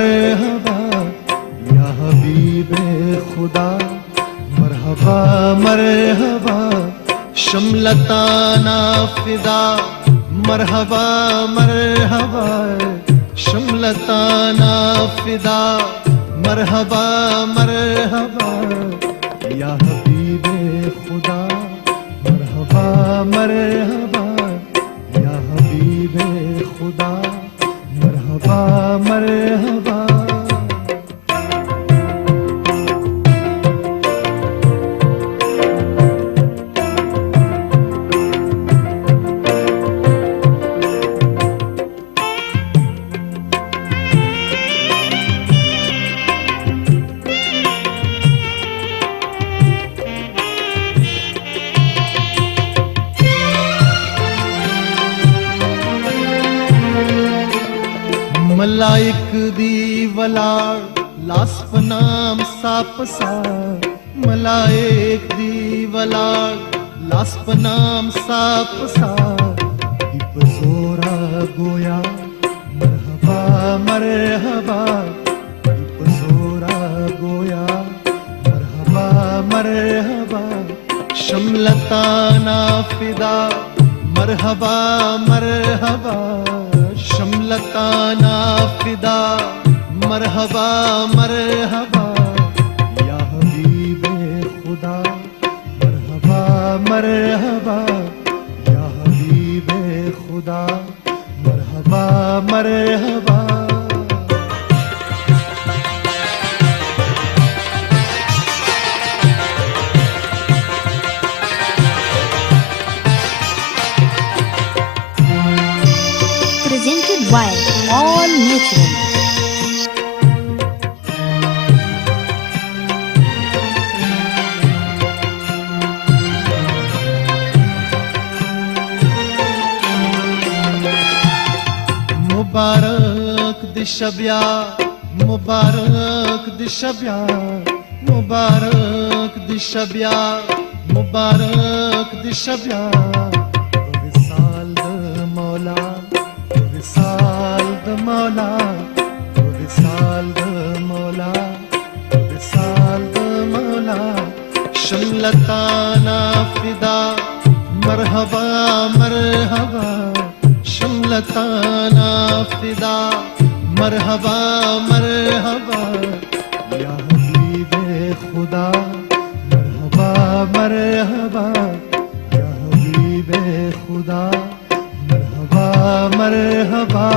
मरहबा या हबीबे खुदा, मरहबा मरहबा शमलताना फिदा, मरहबा मरहबा शमलताना फिदा, मरहबा मरहबा या हबीबे खुदा, मरहबा मरहबा या हबीबे खुदा, मरहबा मरहबा। मलाइक दी वलाड़ लासपनाम सापसा, मलाइक दी वलाड़ लासपनाम सापसा, दीप जोरा गोया मरहबा मरहबा, दीप जोरा गोया मरहबा मरहबा शमलताना फिदा, मरहबा मरहबा शमलताना फिदा, मरहबा मरहबा या हबीबे खुदा, मरहबा मरहबा या हबीबे खुदा, मरहबा मरहबा। Presented by All Natural. मुबारक दिशब्या, मुबारक दिशब्या, मुबारक दिशब्या, मुबारक दिशब्या, विसाल मौला, विसाल मौला, विसाल मौला, विसाल मौला शमलताना फिदा, मरहबा मरहबा शमलताना फिदा, मरहबा मरहबा या हबीबे खुदा, मरहबा मरहबा या हबीबे खुदा, मरहबा मरहबा।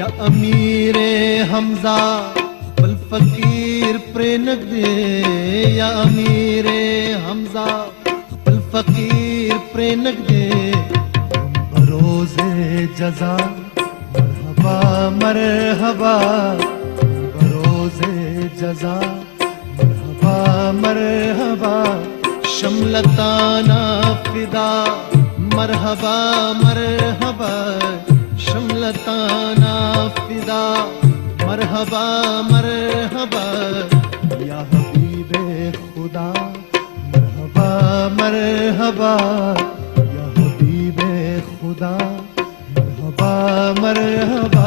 या अमीरे हमजा बल फकीर प्रेनक दे, या अमीरे हमजा बल फकीर प्रेनक दे, बरोज़े जजा मरहबा मरहबा, बरोज़े जजा मरहबा मरहबा शमलताना फिदा, मरहबा मरहबा शमलताना फिदा, मरहबा मरहबा या हबीबे खुदा, मरहबा मरहबा या हबीबे खुदा, मरहबा मरहबा।